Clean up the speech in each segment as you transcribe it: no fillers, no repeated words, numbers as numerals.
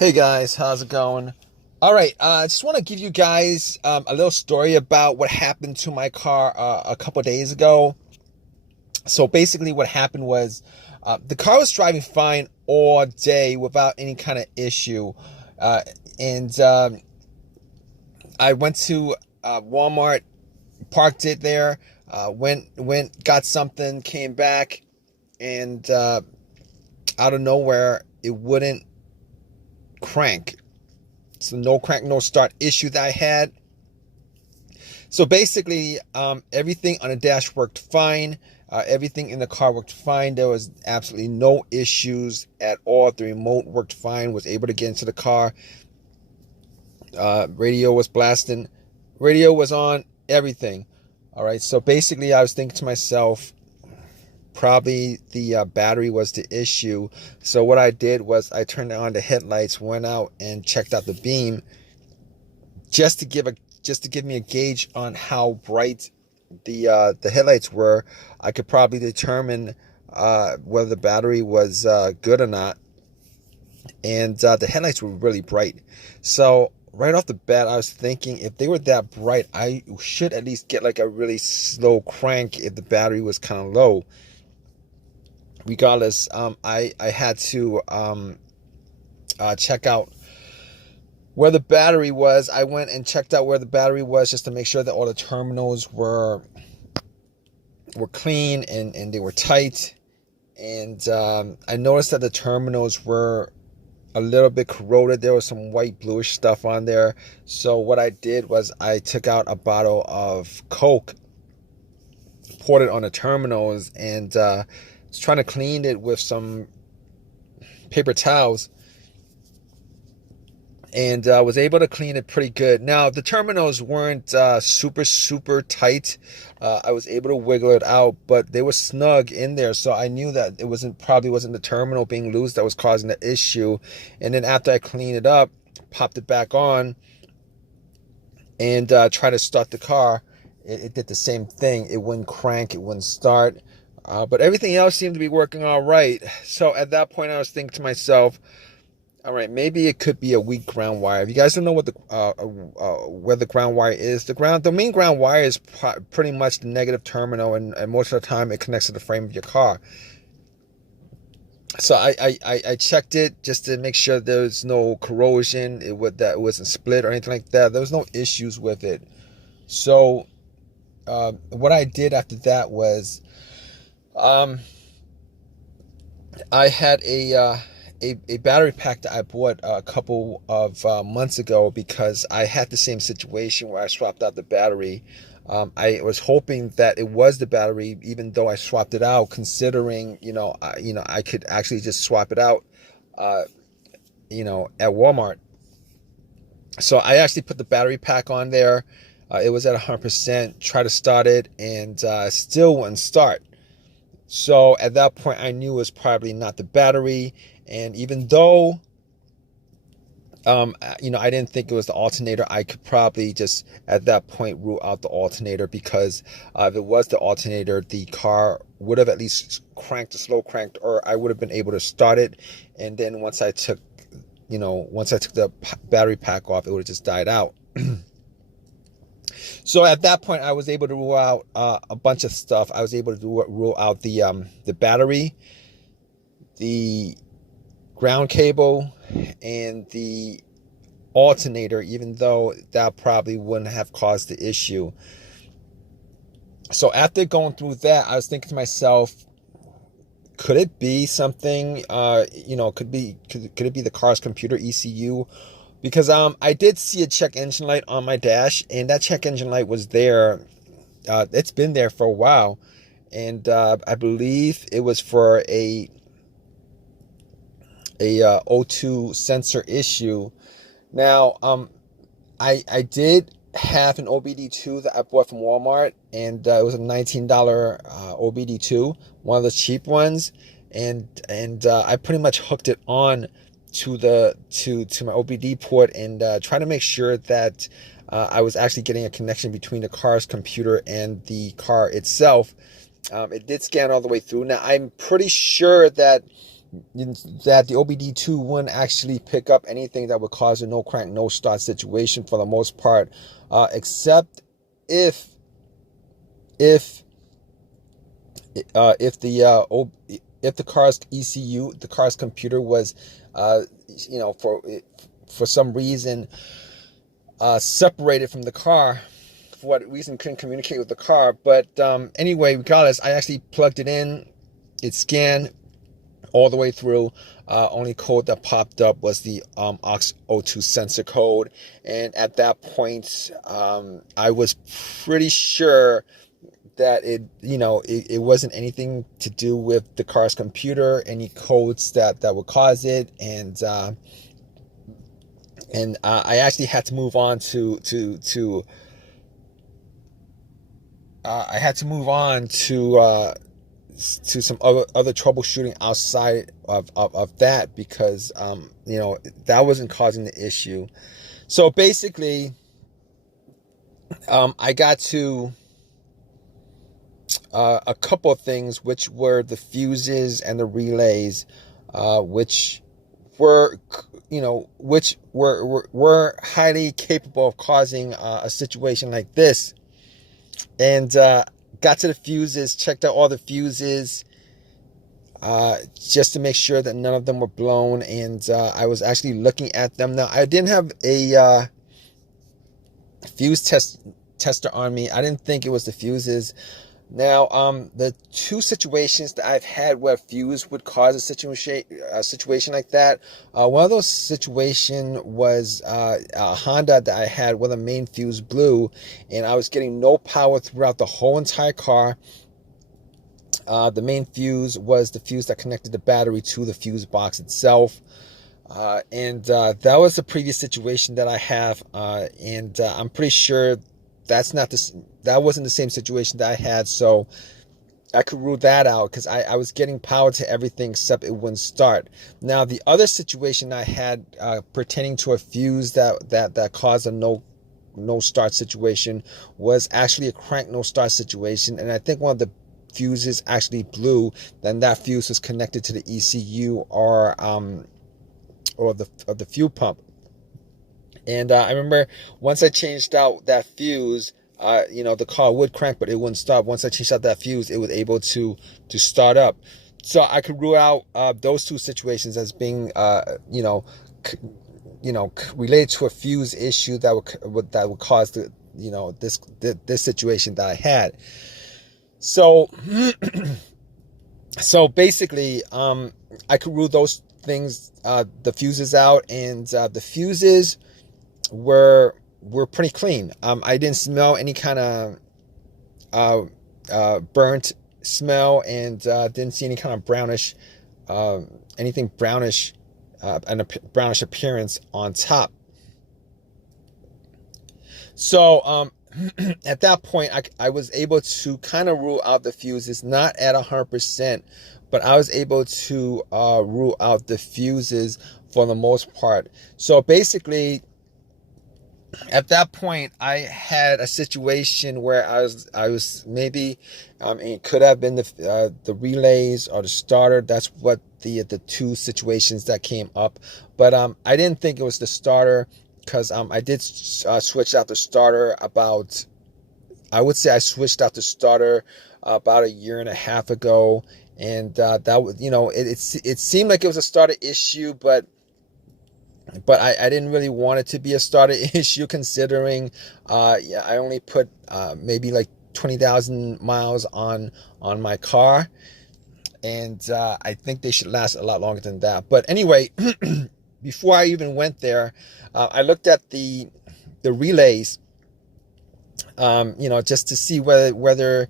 Hey guys, how's it going? All right, I just want to give you guys a little story about what happened to my car a couple days ago. So basically, what happened was the car was driving fine all day without any kind of issue, uh, and I went to Walmart, parked it there, went, got something, came back, and out of nowhere, it wouldn't crank. So no crank, no start issue that I had. So basically, everything on the dash worked fine. Everything in the car worked fine. There was absolutely no issues at all. The remote worked fine. Was able to get into the car. Radio was blasting. Radio was on. Everything. All right. So basically, I was thinking to myself, probably the battery was the issue. So what I did was I turned on the headlights, went out and checked out the beam, just to give me a gauge on how bright the headlights were. I could probably determine whether the battery was good or not. And the headlights were really bright. So right off the bat, I was thinking if they were that bright, I should at least get like a really slow crank if the battery was kind of low. Regardless, I had to check out where the battery was. I went and checked out where the battery was just to make sure that all the terminals were clean and they were tight. And I noticed that the terminals were a little bit corroded. There was some white bluish stuff on there. So what I did was I took out a bottle of Coke, poured it on the terminals, and was trying to clean it with some paper towels, and was able to clean it pretty good. Now the terminals weren't super tight. I was able to wiggle it out, but they were snug in there, so I knew that it probably wasn't the terminal being loose that was causing the issue. And then after I cleaned it up, popped it back on, and tried to start the car, it did the same thing. It wouldn't crank, it wouldn't start. But everything else seemed to be working all right. So at that point, I was thinking to myself, all right, maybe it could be a weak ground wire. If you guys don't know what where the ground wire is, the main ground wire is pretty much the negative terminal, and most of the time it connects to the frame of your car. So I checked it just to make sure there's no corrosion, that it wasn't split or anything like that. There was no issues with it. So what I did after that was, I had a battery pack that I bought a couple of months ago because I had the same situation where I swapped out the battery. I was hoping that it was the battery, even though I swapped it out, considering I could actually just swap it out, at Walmart. So I actually put the battery pack on there. It was at 100%. Try to start it, and still wouldn't start. So at that point, I knew it was probably not the battery. And even though, I didn't think it was the alternator, I could probably just at that point rule out the alternator, because if it was the alternator, the car would have at least slow cranked, or I would have been able to start it. And then once I took the battery pack off, it would have just died out. So at that point, I was able to rule out a bunch of stuff. I was able to rule out the battery, the ground cable, and the alternator, even though that probably wouldn't have caused the issue. So after going through that, I was thinking to myself, could it be something? Could it be the car's computer ECU? Because I did see a check engine light on my dash, and that check engine light was there. It's been there for a while, and I believe it was for a O2 sensor issue. Now, I did have an OBD2 that I bought from Walmart, and it was a $19 OBD2, one of the cheap ones, and I pretty much hooked it on to my OBD port, and try to make sure that I was actually getting a connection between the car's computer and the car itself. It did scan all the way through. Now I'm pretty sure that that the OBD2 wouldn't actually pick up anything that would cause a no crank, no start situation for the most part, except if if if the car's ECU, the car's computer was, for some reason separated from the car. For what reason, couldn't communicate with the car. But anyway, regardless, I actually plugged it in. It scanned all the way through. Only code that popped up was the aux02 sensor code, and at that point, I was pretty sure that it wasn't anything to do with the car's computer, any codes that would cause it, and I actually had to move on to I had to move on to some other troubleshooting outside of that, because that wasn't causing the issue. So basically, I got to a couple of things, which were the fuses and the relays, which were highly capable of causing a situation like this. And got to the fuses, checked out all the fuses, just to make sure that none of them were blown. And I was actually looking at them. Now, I didn't have a fuse tester on me. I didn't think it was the fuses. Now, the two situations that I've had where fuse would cause a situation like that, one of those situations was a Honda that I had where the main fuse blew, and I was getting no power throughout the whole entire car. The main fuse was the fuse that connected the battery to the fuse box itself. And that was the previous situation that I have, and I'm pretty sure that wasn't the same situation that I had, so I could rule that out, because I was getting power to everything except it wouldn't start. Now, the other situation I had pertaining to a fuse that caused a no start situation was actually a crank no start situation, and I think one of the fuses actually blew. Then that fuse was connected to the ECU or the fuel pump. And I remember once I changed out that fuse, the car would crank, but it wouldn't stop. Once I changed out that fuse, it was able to start up. So I could rule out those two situations as being, related to a fuse issue that would cause this situation that I had. So, so basically, I could rule those things, the fuses out, and the fuses were pretty clean. I didn't smell any kind of burnt smell, and didn't see any kind of brownish, anything brownish, and a brownish appearance on top. So at that point, I was able to kind of rule out the fuses, not at 100%, but I was able to rule out the fuses for the most part. So basically, at that point, I had a situation where I was maybe, it could have been the relays or the starter. That's what the two situations that came up. But I didn't think it was the starter, because I did switch out the starter about, I would say I switched out the starter about 1.5 years ago, and that was, it seemed like it was a starter issue, but I didn't really want it to be a starter issue, considering I only put maybe like 20,000 miles on my car, and I think they should last a lot longer than that. But anyway, before I even went there, I looked at the relays, just to see whether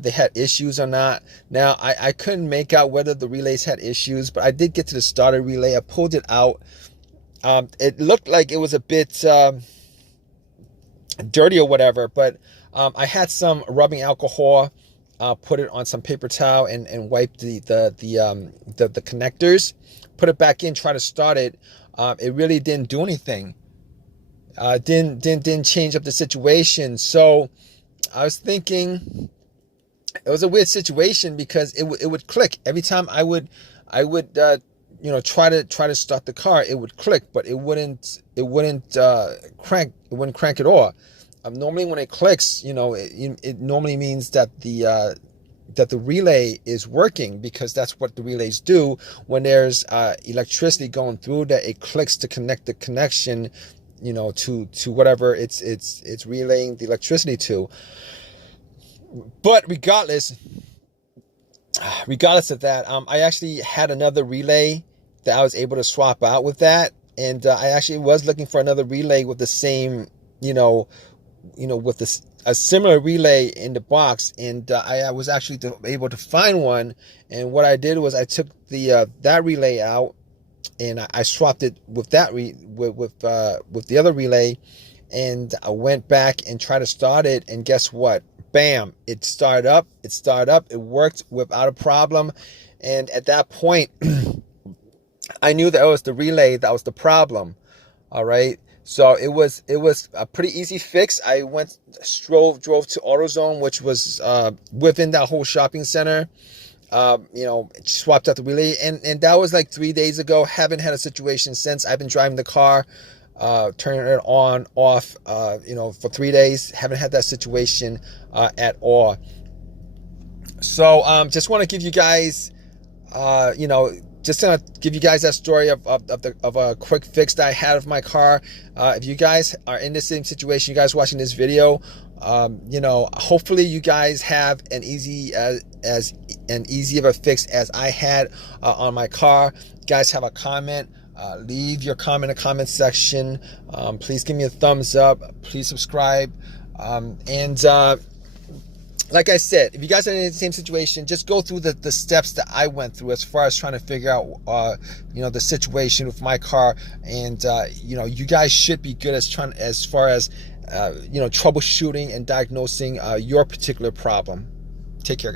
they had issues or not. Now, I couldn't make out whether the relays had issues, but I did get to the starter relay. I pulled it out. It looked like it was a bit dirty or whatever, but I had some rubbing alcohol, put it on some paper towel, and wiped the connectors, put it back in, try to start it. It really didn't do anything. Didn't change up the situation. So I was thinking it was a weird situation, because it would click every time I would I would try to start the car. It would click, but it wouldn't crank at all. Normally when it clicks, it normally means that the relay is working, because that's what the relays do when there's electricity going through, that it clicks to connect the connection, to whatever it's relaying the electricity to. But regardless of that, I actually had another relay that I was able to swap out with that, and I actually was looking for another relay with the same, with a similar relay in the box, and I was actually able to find one. And what I did was I took that relay out, and I swapped it with with the other relay, and I went back and tried to start it, and guess what? Bam! It started up. It worked without a problem. And at that point, I knew that it was the relay that was the problem. All right. So it was a pretty easy fix. I drove to AutoZone, which was within that whole shopping center. Swapped out the relay, and that was like 3 days ago. Haven't had a situation since. I've been driving the car, turning it on, off, for 3 days. Haven't had that situation at all. So just want to give you guys, just gonna give you guys that story of a quick fix that I had of my car. If you guys are in the same situation, you guys watching this video, hopefully you guys have an easy of a fix as I had on my car. You guys have a comment, leave your comment in the comment section. Please give me a thumbs up. Please subscribe. And like I said, if you guys are in the same situation, just go through the steps that I went through as far as trying to figure out, the situation with my car. And, you guys should be good as far as troubleshooting and diagnosing your particular problem. Take care.